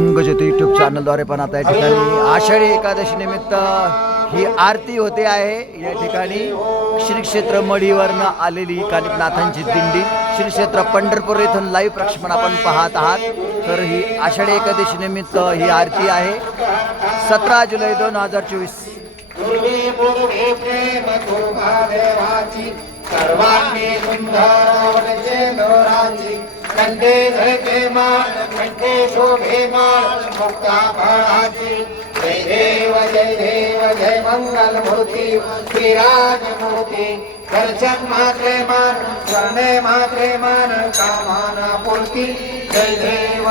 मंगज्योती YouTube चॅनलद्वारे पण आता या ठिकाणी आषाढी एकादशी निमित्त ही आरती होते आहे। या ठिकाणी श्री क्षेत्र मढीवरनं आलेली कानिकनाथांची दिंडी श्री क्षेत्र पंढरपूर येथून लाईव्ह प्रक्षेपण आपण पाहत आहात। तर ही आषाढी एकादशी निमित्त ही आरती आहे 17 जुलै 2024। सर्वांगी सुंदर दोराची कंठे झळके माळ कंठे शोभे माळ मुक्ता फळाची जय देव जय मंगल मूर्ती विराज मूर्ती दर्शन मात्रे मान स्वर्णे मात्रे मान कामाना पूर्ती जय देव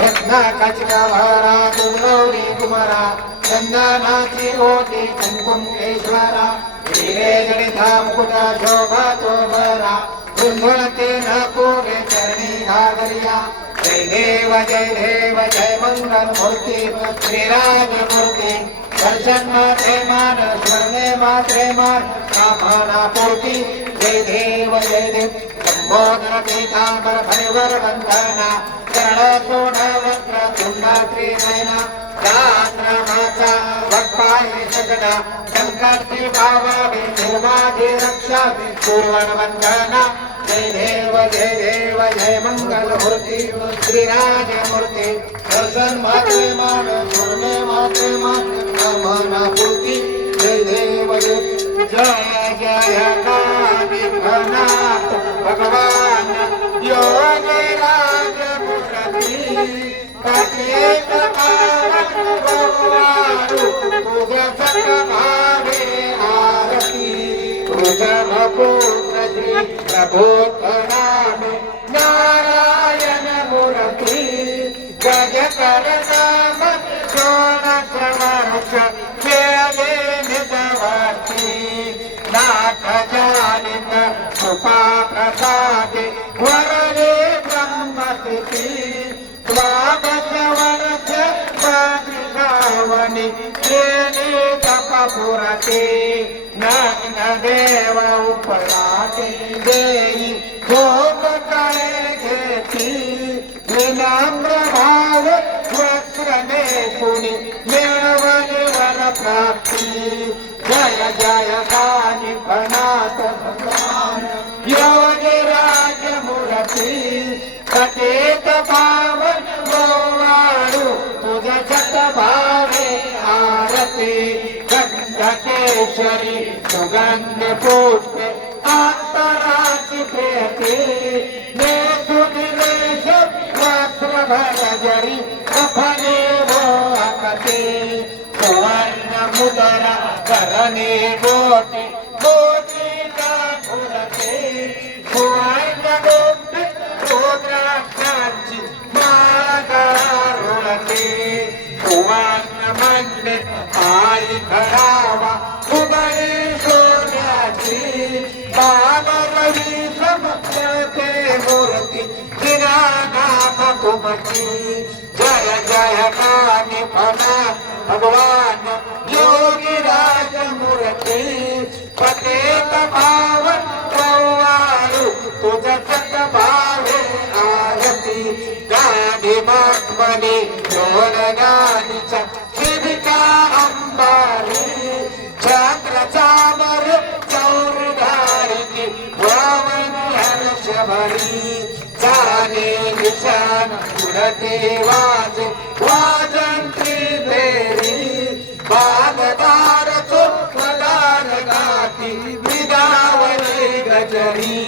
रत्ना कचकवरा दुर्गौरी कुमारा चंदनाची ओटी कुंकुमेश्वरा हिरे जडिता मुकुटा शोभा तो बरा झुंझुणते नकोरे चरणी घागरिया जय देव जय मंगल मूर्ती विराज मूर्ती दर्शन मात्रे मान स्वर्णे मात्रे मान कामना पूर्ती जय देव संबोधन पीतांबर भैवर बंधना चरण सोना वस्त्र तुंडा त्रिनयना रात्रमाचा वक्पाये सगना संकटी बाबा निर्माधी रक्षा पूर्वण वंदना जय देव जय मंगल मूर्ती श्रीराज मूर्ती दर्शन मात्रे मान स्वर्णे मात्रे मान कामना पूर्ती जय देव जय कानिकनाथ भगवान योगीराज मूर्ती प्रत्येक तुझ्या भावे आरती तुझ्या पुत्र श्री प्रभोत्तरामे नारायण मूर्ती जग कर नाम सोण वर्ष खेळे निजवाची नाथ जानित कृपा प्रसादे वरले ब्रह्मस्थिती स्वागत वर्ष पावनी श्रेणी तपपुरते नग्न देव उपराते देई भोग करे घेती विनम्र भाव वस्त्र नेसुनी मिळवली वर प्राप्ती जय कानिकनाथ भगवान योगीराज मूर्ती सतेत पावन गोवाळू तुझ्या जग भावे आरती गंधकेशरी सुगंध पुष्पे अंतराची प्रेती नेसुनिलेश वस्त्र भरजरी कफने भोकते सुवर्ण मुदरा करणे गोटे गोटीला फुलते सुवर्ण गोपी रुद्राक्षांची माळा रुळते सुवर्ण मंडे आई घडावा उबळी सोन्याची बाबरवी समजते मूर्ती दिनानाथ तुमची जय कानिकनाथ भगवान योगीराज मूर्ती पतेत पावन गौवाळू तुझं जग भावे आरती गाणी मागमणी दोन गाणीच्या शिविका अंबारी चक्र चामर चौरधारिणी वामनी हर्षभरी जाने निशान उडते वाजे वाजंत्री बेरी बागदार चोपदार गाती विदावली गजरी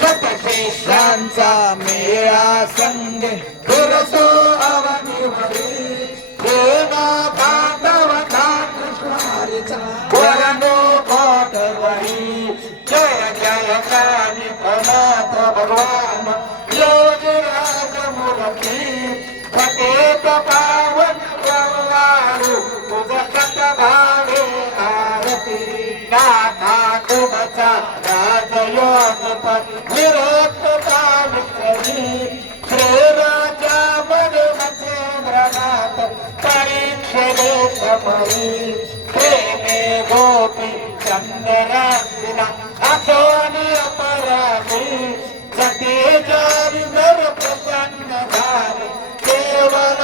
शतशेषांचा मेळा संगे फिरसो अवनीवरी देवा बांधवता कृष्णारीचा वरणो कोटवरी जय कानिकनाथ भगवान योगीराज मूर्ती पतेत पावन गौवाळू तुझं जग भावे आरती नाथा तुमचा राजयोगपद निरोधता विसरी श्रीराजा मधुमचेंद्रनाथ परीक्षणे समरी प्रेमे गोपी चंद्रासिना असोनी अपराधी सती जारी नर प्रसन्न झाले केवल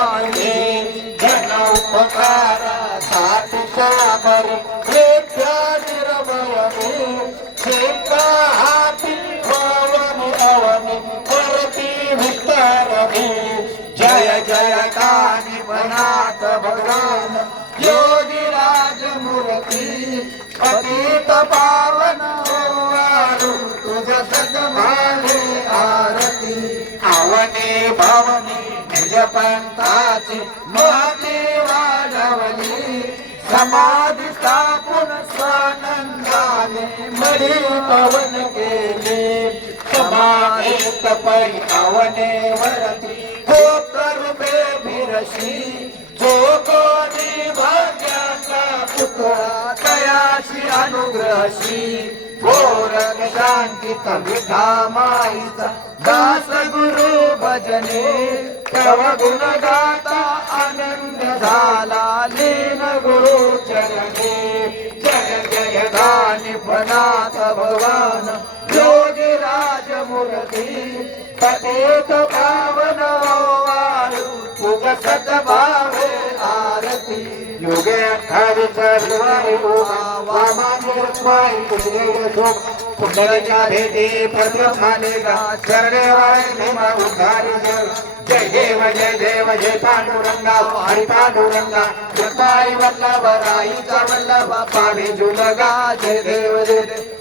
मानले जन उपकारासाठी सागर विद्या निर्भयने शेता हाती पवनी अवनी वरती विस्तारणे जय जय कानिपनाथ भगवान योगी राजमूर्ती पतित पावन वाळू तुझ सद्भावे आरती आवने भावने निज पंथाची महती वाढवली समाधी स्थापन स्वानंदाने मरी पवन केले समावेत पै आवने वरती गोप्तरूपे फिरशी जो कोणी भाग्याचा पुतळा तयाशी अनुग्रहशी गोरख शांतीत विठा माईचा दास गुरु भजने तव गुण गाता आनंद झाला लीन गुरु चरणे जय जय दानिपनाथ भगवान योगी राजमूर्ती पतित पावन वाळू तुझ सद्भावे आरती योगे 28 शिवारी वामानी पुंडलिका भेटी पत्र झाले गा शरणेवाय भीमा उद्धारी जय देव जय पांडुरंगा हरी पांडुरंगा कृपाई वल्लभ राईचा वल्लभ पावे जुलगा जय देव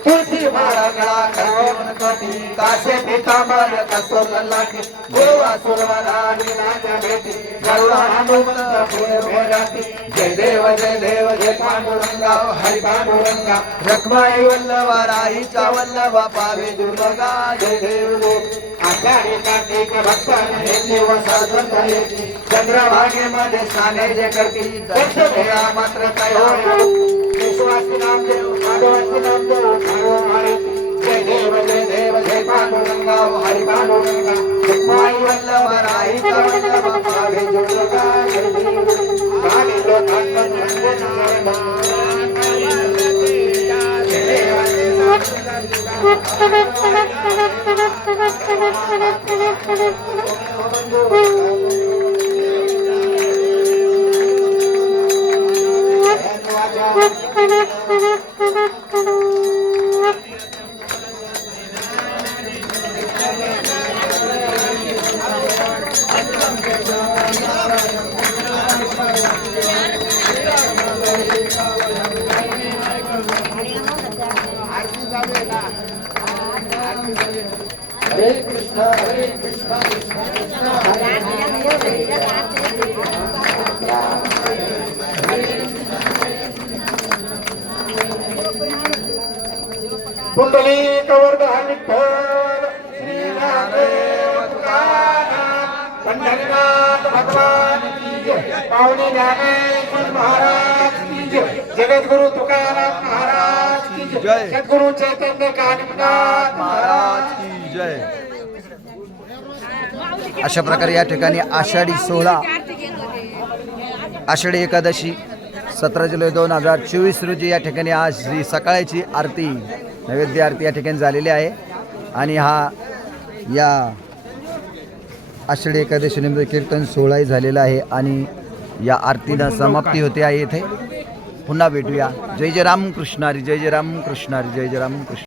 तुळशी माळा गळा करून कटी कासे पितांबर कसोल लाटी गोवा सुरवरा नाच्या भेटी गरुडा हनुमंत भोराती जय देव जय पांडुरंगा हरी पांडुरंगा रखमाई वल्लभ राईचा वल्लभ पावे जुलगा जय देव आषाढी कार्तिक भक्तान हे देव साधन झाले चंद्रभागेमध्ये स्नाने जे करती दर्श भेळा मात्र काय हो विश्वासी नामदेव माधवासी नामदेव खारो मारे जय देव जय पांडुरंगा हरी पांडुरंगा माई वल्लभ राईचा वल्लभ पावे जुलगा जय देव गाणी लोकांना धन्य हरे कृष्ण कृष्ण कृष्ण पुंडलिक वर्धा विठ्ठल श्री नामदेव तुकाराम पंढरीनाथ भगवान की जय पावनी ज्ञानेश्वर महाराज की जय जगद्गुरु तुकाराम महाराज की जय सद्गुरु चैतन्य कानिपनाथ महाराज की जय. अशा प्रकारे या ठिकाणी आषाढी सोहळा आषाढी एकादशी 17 जुलै 2024 रोजी या ठिकाणी आज ही सकाळची आरती नैवेद्य आरती या ठिकाणी झालेली आहे आणि हा या आषाढी एकादशी निमित्त कीर्तन सोहळाही झालेला आहे आणि या आरतीला समाप्ती होते आहे इथे. पुन्हा भेटूया. जय जय रामकृष्ण हरी, जय जय रामकृष्ण हरी, जय जय रामकृष्ण.